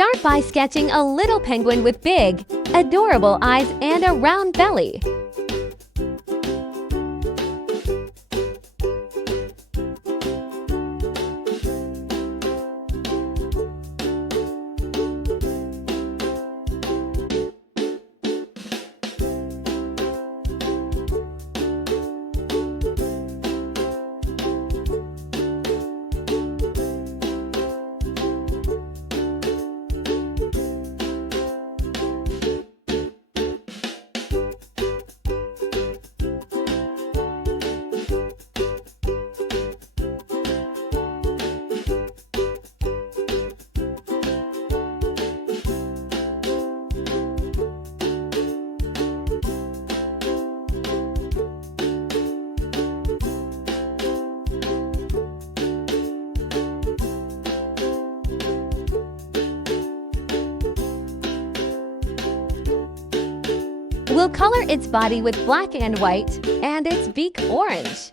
Start by sketching a little penguin with big, adorable eyes and a round belly. We'll color its body with black and white and its beak orange.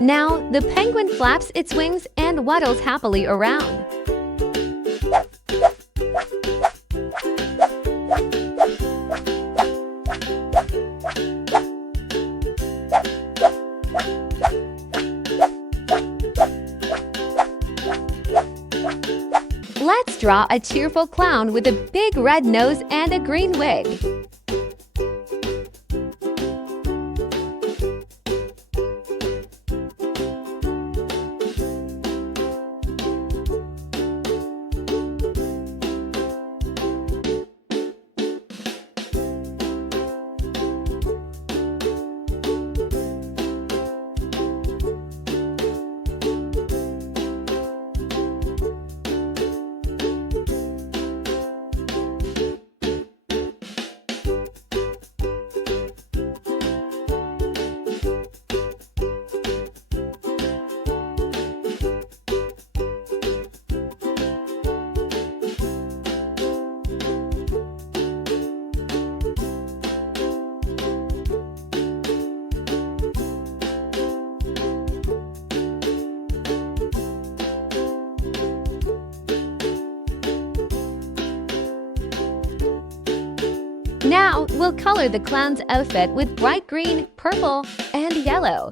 Now, the penguin flaps its wings and waddles happily around. Let's draw a cheerful clown with a big red nose and a green wig. Now, we'll color the clown's outfit with bright green, purple, and yellow.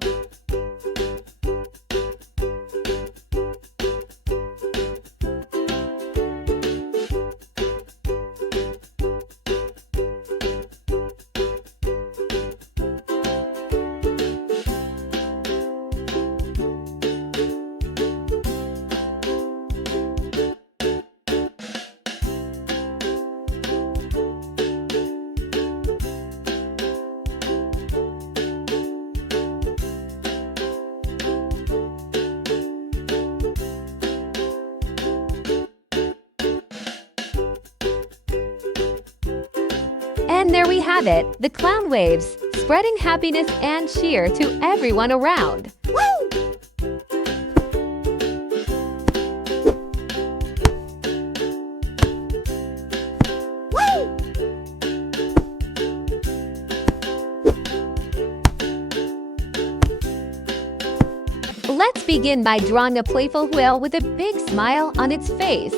And there we have it, the clown waves, spreading happiness and cheer to everyone around. Woo! Woo! Let's begin by drawing a playful whale with a big smile on its face.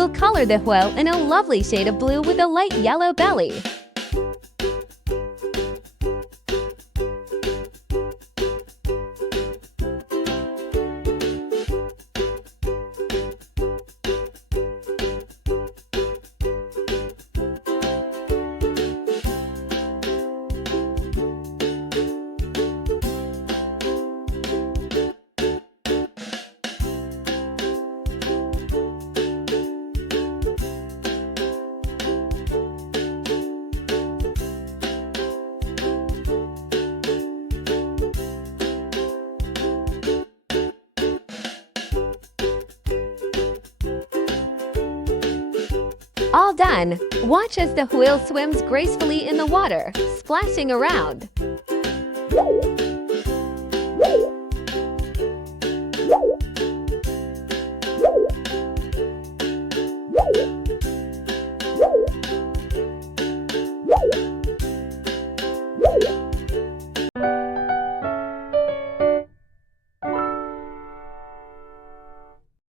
We'll color the whale in a lovely shade of blue with a light yellow belly. All done! Watch as the whale swims gracefully in the water, splashing around.